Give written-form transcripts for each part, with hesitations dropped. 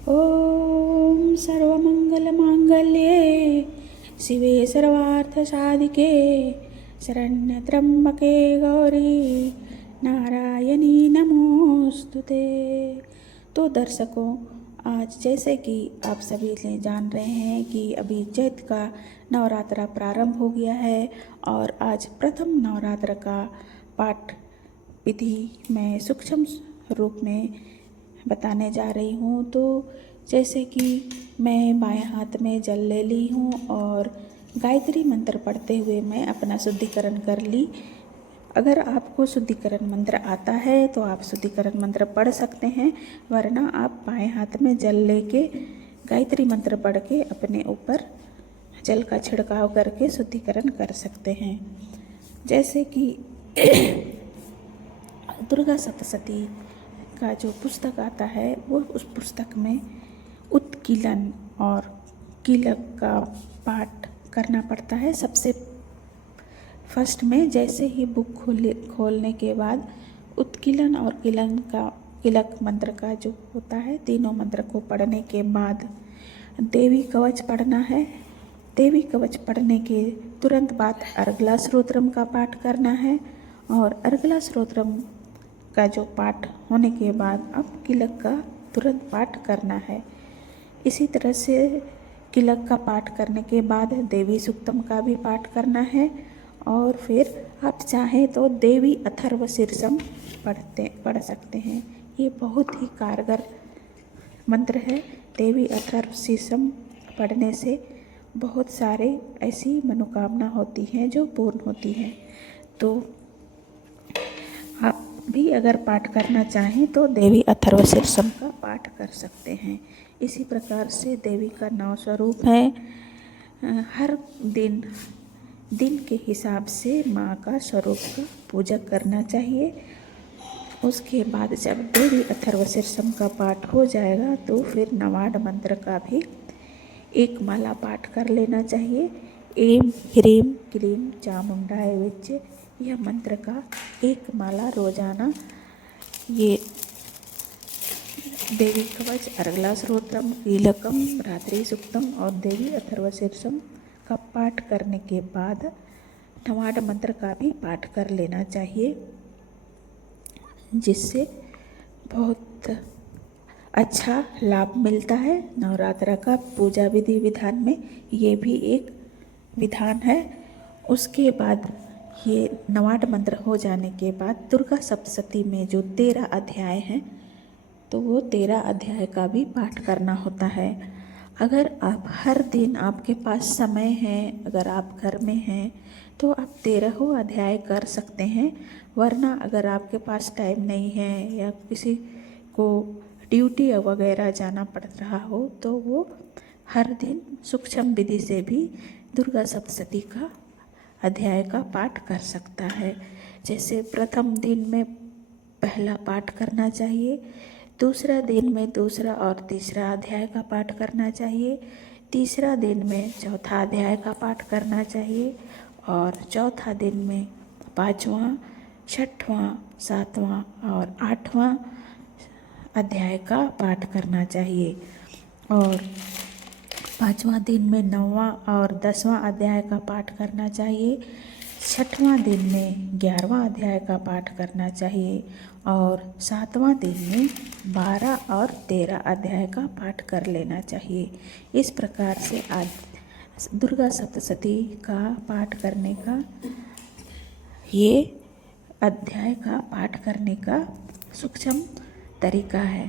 ॐ सर्वमङ्गलमाङ्गल्ये शिवे सर्वार्थसाधिके शरण्यत्र्यम्बके गौरी नारायणी नमोस्तुते। तो दर्शकों, आज जैसे कि आप सभी ने जान रहे हैं कि अभी चैत का नवरात्रा प्रारंभ हो गया है और आज प्रथम नवरात्र का पाठ विधि मैं सूक्ष्म रूप में बताने जा रही हूँ। तो जैसे कि मैं बाएं हाथ में जल ले ली हूँ और गायत्री मंत्र पढ़ते हुए मैं अपना शुद्धिकरण कर ली। अगर आपको शुद्धिकरण मंत्र आता है तो आप शुद्धिकरण मंत्र पढ़ सकते हैं, वरना आप बाएं हाथ में जल लेके गायत्री मंत्र पढ़ के अपने ऊपर जल का छिड़काव करके शुद्धिकरण कर सकते हैं। जैसे कि दुर्गा सप्तशती का जो पुस्तक आता है वो उस पुस्तक में उत्कीलन और कीलक का पाठ करना पड़ता है। सबसे फर्स्ट में जैसे ही बुक खोलने के बाद उत्कीलन और कीलक मंत्र का जो होता है, तीनों मंत्र को पढ़ने के बाद देवी कवच पढ़ना है। देवी कवच पढ़ने के तुरंत बाद अर्गला स्तोत्रम का पाठ करना है और अर्गला स्तोत्रम का जो पाठ होने के बाद अब कीलक का तुरंत पाठ करना है। इसी तरह से कीलक का पाठ करने के बाद देवी सूक्तम का भी पाठ करना है और फिर आप चाहें तो देवी अथर्व शीर्षम पढ़ सकते हैं। ये बहुत ही कारगर मंत्र है। देवी अथर्व शीर्षम पढ़ने से बहुत सारे ऐसी मनोकामना होती हैं जो पूर्ण होती हैं। तो आप भी अगर पाठ करना चाहें तो देवी अथर्व शीर्षम का पाठ कर सकते हैं। इसी प्रकार से देवी का 9 स्वरूप है। हर दिन के हिसाब से माँ का स्वरूप का पूजा करना चाहिए। उसके बाद जब देवी अथर्व शीर्षम का पाठ हो जाएगा तो फिर नवाड मंत्र का भी एक माला पाठ कर लेना चाहिए। एम ह्रीम क्लीम चामुंडाय विच्चे, यह मंत्र का एक माला रोजाना ये देवी कवच, अर्गला स्तोत्रम, कीलकम, रात्रि सूक्तम और देवी अथर्व शीर्षम का पाठ करने के बाद नवाड मंत्र का भी पाठ कर लेना चाहिए, जिससे बहुत अच्छा लाभ मिलता है। नवरात्रा का पूजा विधि विधान में ये भी एक विधान है। उसके बाद ये नवाड मंत्र हो जाने के बाद दुर्गा सप्तशती में जो 13 अध्याय हैं तो वो 13 अध्याय का भी पाठ करना होता है। अगर आप हर दिन आपके पास समय है, अगर आप घर में हैं तो आप 13 अध्याय कर सकते हैं, वरना अगर आपके पास टाइम नहीं है या किसी को ड्यूटी वगैरह जाना पड़ रहा हो तो वो हर दिन सूक्ष्म विधि से भी दुर्गा सप्तशती का अध्याय का पाठ कर सकता है। जैसे प्रथम दिन में पहला पाठ करना चाहिए, दूसरा दिन में दूसरा और तीसरा अध्याय का पाठ करना चाहिए, तीसरा दिन में चौथा अध्याय का पाठ करना चाहिए और चौथा दिन में 5वां, 6वां, 7वां और 8वां अध्याय का पाठ करना चाहिए और 5वां दिन में 9वां और 10वां अध्याय का पाठ करना चाहिए, 6वां दिन में 11वां अध्याय का पाठ करना चाहिए और 7वां दिन में 12 और 13 अध्याय का पाठ कर लेना चाहिए। इस प्रकार से आज दुर्गा सप्तशती का पाठ करने का, ये अध्याय का पाठ करने का सूक्ष्म तरीका है।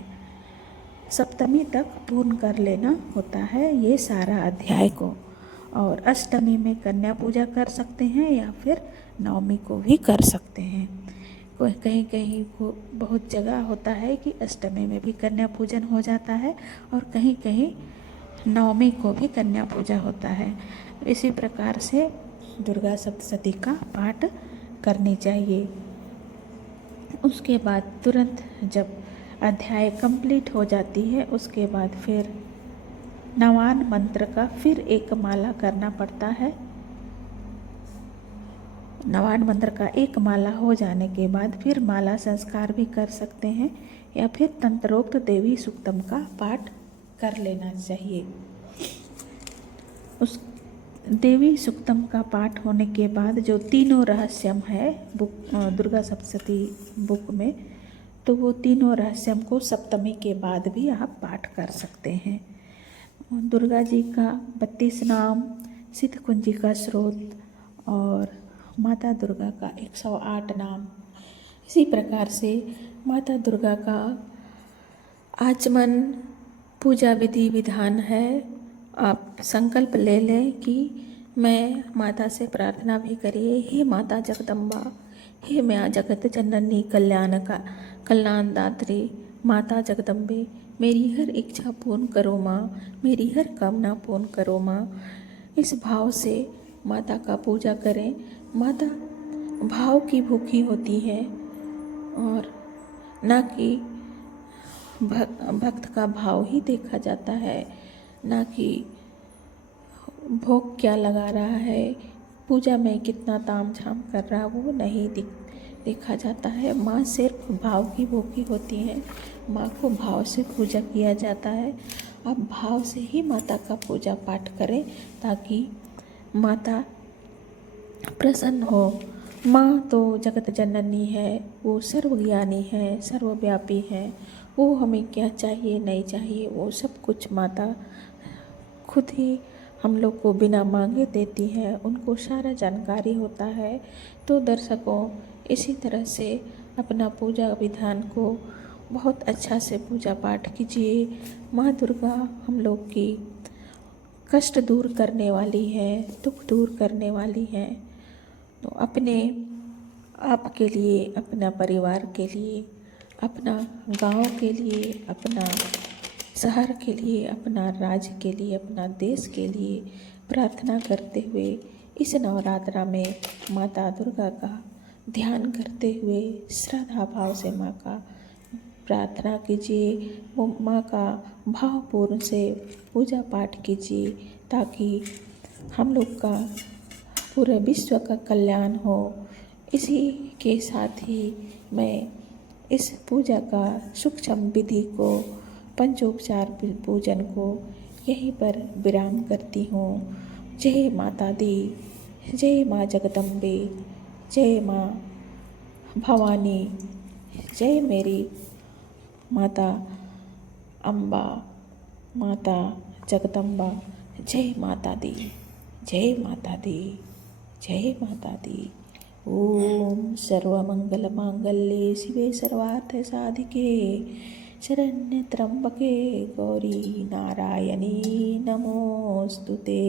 सप्तमी तक पूर्ण कर लेना होता है ये सारा अध्याय को, और अष्टमी में कन्या पूजा कर सकते हैं या फिर नवमी को भी कर सकते हैं। कहीं कहीं को बहुत जगह होता है कि अष्टमी में भी कन्या पूजन हो जाता है और कहीं कहीं नवमी को भी कन्या पूजा होता है। इसी प्रकार से दुर्गा सप्तशती का पाठ करनी चाहिए। उसके बाद तुरंत जब अध्याय कंप्लीट हो जाती है उसके बाद फिर नवान मंत्र का फिर एक माला करना पड़ता है। नवान मंत्र का एक माला हो जाने के बाद फिर माला संस्कार भी कर सकते हैं या फिर तंत्रोक्त देवी सूक्तम का पाठ कर लेना चाहिए। उस देवी सूक्तम का पाठ होने के बाद जो तीनों रहस्यम है दुर्गा सप्तशती बुक में, तो वो तीनों रहस्यम को सप्तमी के बाद भी आप पाठ कर सकते हैं। दुर्गा जी का 32 नाम, सिद्ध कुंजी का स्रोत और माता दुर्गा का 108 नाम। इसी प्रकार से माता दुर्गा का आचमन पूजा विधि विधान है। आप संकल्प ले लें कि मैं माता से प्रार्थना भी करिए, हे माता जगदम्बा, हे माँ जगत जननी कल्याणदात्री माता जगदम्बे, मेरी हर इच्छा पूर्ण करो माँ, मेरी हर कामना पूर्ण करो माँ। इस भाव से माता का पूजा करें। माता भाव की भूखी होती है और ना कि भक्त का भाव ही देखा जाता है, ना कि भोग क्या लगा रहा है, पूजा में कितना ताम झाम कर रहा, वो नहीं देखा जाता है। माँ सिर्फ भाव की भूखी होती है। माँ को भाव से पूजा किया जाता है। आप भाव से ही माता का पूजा पाठ करें ताकि माता प्रसन्न हो। माँ तो जगत जननी है, वो सर्वज्ञानी है, सर्वव्यापी है। वो हमें क्या चाहिए नहीं चाहिए वो सब कुछ माता खुद ही हम लोग को बिना मांगे देती है, उनको सारा जानकारी होता है। तो दर्शकों, इसी तरह से अपना पूजा विधान को बहुत अच्छा से पूजा पाठ कीजिए। माँ दुर्गा हम लोग की कष्ट दूर करने वाली है, दुख दूर करने वाली है। तो अपने आप के लिए, अपना परिवार के लिए, अपना गांव के लिए, अपना शहर के लिए, अपना राज्य के लिए, अपना देश के लिए प्रार्थना करते हुए इस नवरात्रा में माता दुर्गा का ध्यान करते हुए श्रद्धा भाव से माँ का प्रार्थना कीजिए। वो माँ का भावपूर्ण से पूजा पाठ कीजिए ताकि हम लोग का पूरे विश्व का कल्याण हो। इसी के साथ ही मैं इस पूजा का सूक्ष्म विधि को, पंचोपचार पूजन को यहीं पर विराम करती हूँ। जय माता दी, जय माँ जगदम्बे, जय माँ भवानी, जय मेरी माता अम्बा, माता जगदम्बा। जय माता दी, जय माता दी, जय माता दी। ओम सर्वमंगल मांगल्ये शिवे सर्वार्थ साधिके शरण्ये त्र्यंबके गौरी नारायणी नमोस्तुते।